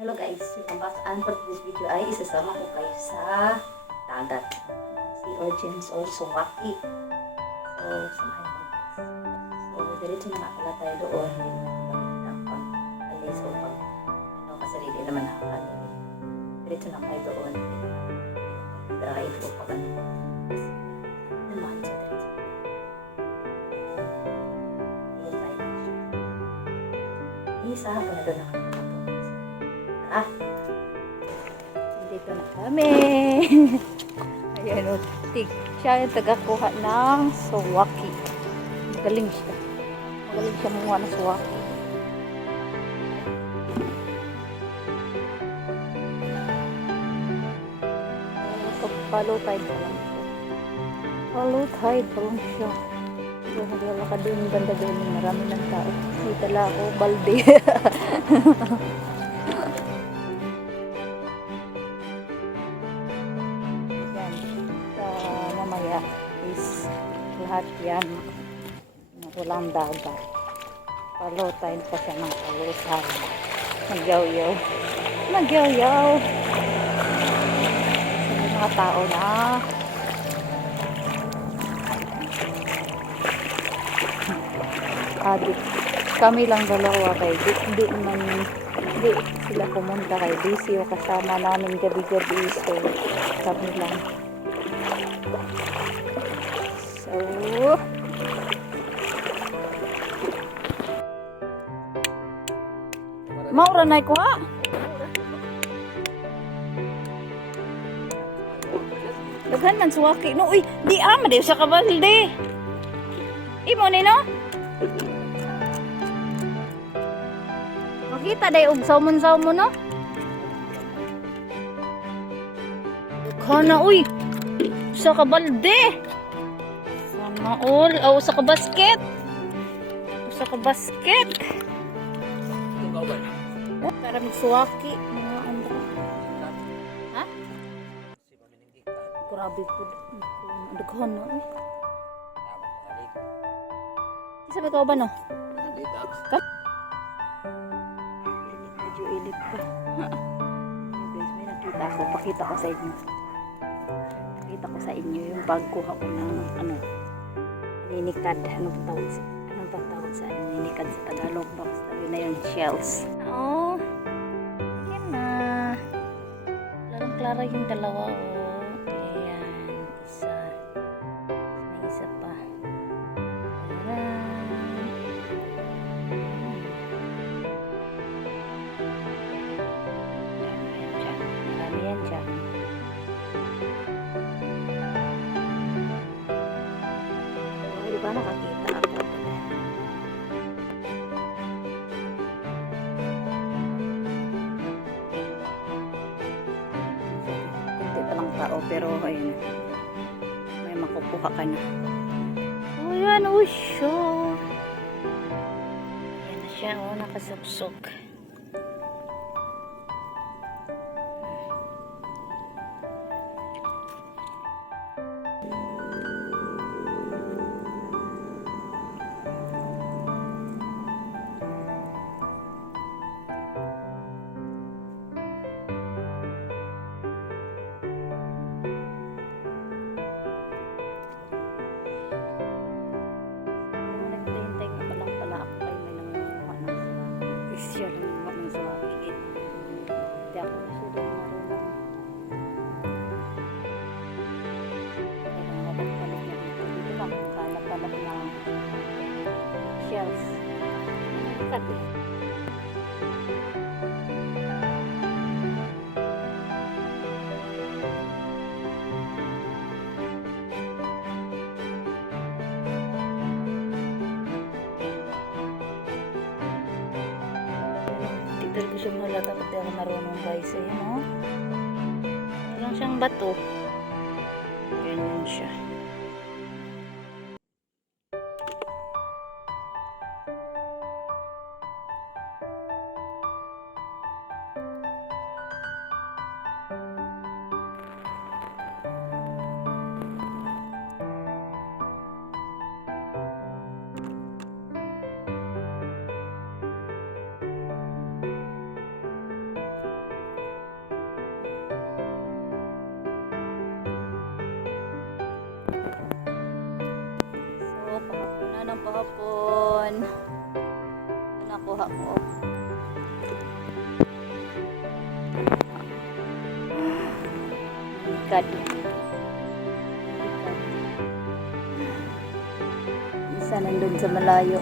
Hello guys, welcome back. And for this video ay isasama ko kayo sa dagat. Sea urchins or suwaki. So, samahan mo guys. So, diretso na nga pala tayo doon. Hindi na nakapagpakita ang pag-alis o kasarili naman nakakali. Diretso na tayo doon. Drive o pag-ano. Naman sa diretso. Isa pa na doon nakapagpakita. Dito na kami. Ayan o, siya yung tagakuha ng suwaki. Magaling siya. Magaling siya mumuha ng suwaki. Follow tide pa lang siya. Follow tide pa lang siya. So, naglalakad doon. Ganda doon. Marami ng tao. Dito lang ako. Balde. Mamaya is lahat yan walang dagat. Palutayin pa siya ng palusan. Nagyaw-yaw sa mga tao na adik. Kami lang dalawa kay hindi sila pumunta kay busy o kasama namin gabi-gabi, so kami lang. So, maura na ko ha. Daghan man suwaki no. Uy, di ama de sa kabalde. Imo ni no? Makita day og salmon no? Kana uy. Sa kabalde. Sana all. O sa kabasket. Sa kabasket. Para magsuwaki. Mga andra. Ha? Grabe po. Daghan na eh. Isa ba ikaw ba no? Kap? Medyo init pa. Guys, may nakita ako. Pakita ko sa inyo. Pakita ko sa inyo yung pagkuha ko ng ninikad. Anong tawag sa ninikad sa Tagalog? Basta yun na yung shells. Oo. Yan na. Klarong-klara yung dalawa. Ayan. Isa. May isa pa. Marami yan dyan. Diba nakakita ako? Kunti pa lang tao pero ayun, may makukuha ka na. Oh yan, oh siya. Yan na siya, oh nakasubsog. Siya lang yung mga suwaki. Hindi ako masyadong marunong. Kaya nakapagpalit na dito. Dito lang kung kalap-kalap na shells. Ikat eh. Dito ko siya malata pati ako marunong guys. Ayan o. Ito lang siyang bato. Ganyan siya. hapon. Nakuha ko. Ikat. Isa nandun sa malayo.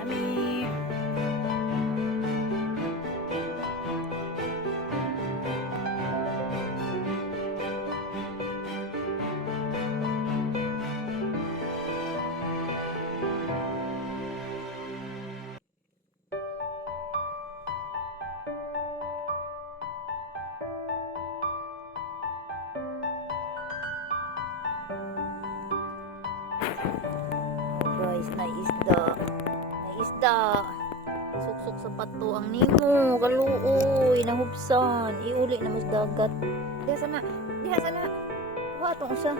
Nami. Guys, naisda. Naisda. Suksok sa pato ang nimo. Kaluoy. Nahubsan. Iuli na mas dagat. Diha sana. Diha sana. Huwag itong usa.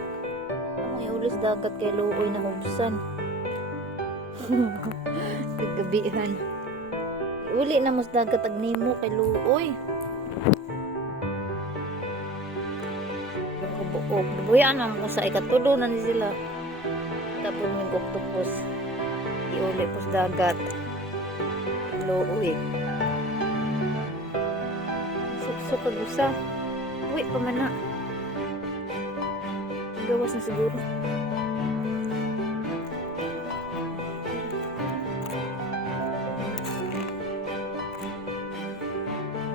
Ang iuli sa dagat kay luoy nahubsan. Kagabihan. Iuli na mas dagat ang nimo kay luoy. Buok. Buyan ang usa. Ikatulo na ni sila. Tapos may octopus. Iuli po sa dagat. Luoy. Suksok kag usa. Uwi pa man na. Gawas na siguro.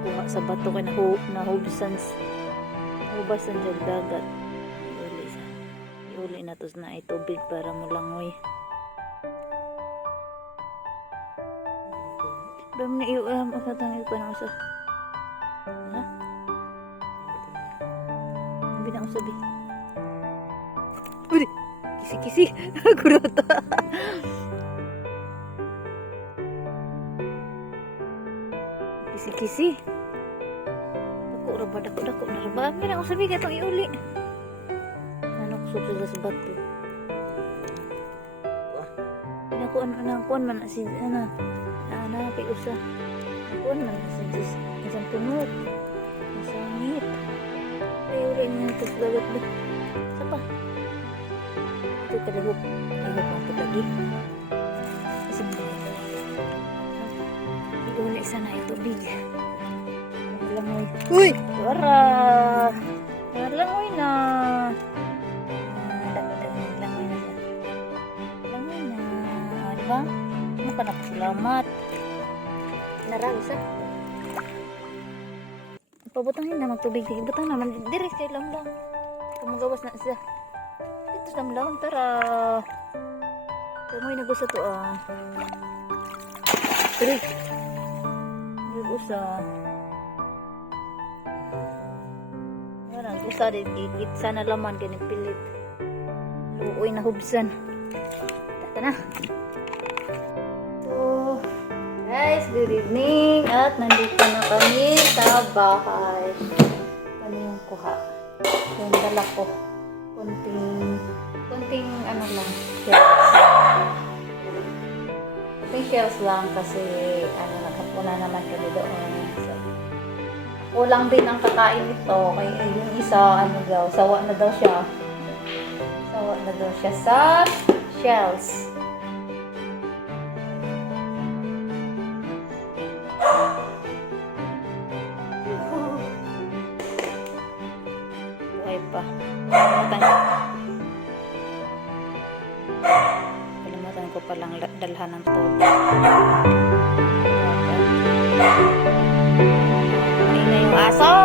Kuha sa bato kay nahubasan sa dagat. Iuli na tos na itubig para mulangoy. Dam na akatang ko na usa. Ha? Bina usabi. Uri, kisi-kisi. Kurota. Kisi-kisi. Dako na raba. Bina usabi gatong iuli. Sukses sa batu. Pinakuan man si ana. Ana kay usa. Pinakuan man si isang punot. Masangit. Ay uli man ito sa dagat ba. Sapa? Ito kadagok. Ay huwag lagi. Kasi iuli sana ito big. Langoy. Uy! Wara! Langoy na! Diba? Ano ka nakasalamat? Narausa. Pabutangin na magtubig. Ibutang naman. Diris kay lamlang. Kumagawas na siya. Dito sa lamlang. Tara. Kamoy nagusa to ah. Diris. Nagusa. Nagusa din. Gigit sana laman. Ganagpilit. Luoy na hubsan. Tata na. Guys, good evening at nandito na kami sa bahay. Ano yung kuha? Yung dala ko. Kunting ano lang, shells. Kunting shells lang kasi ano, naghapuna naman kami doon. So, ako lang din ang kakain nito. Kaya yung isa, ano daw, sawa na daw siya. Sawa na daw siya sa shells. Pa. Kalimutan ko palang dalhan ng tubig. Maingay yung aso.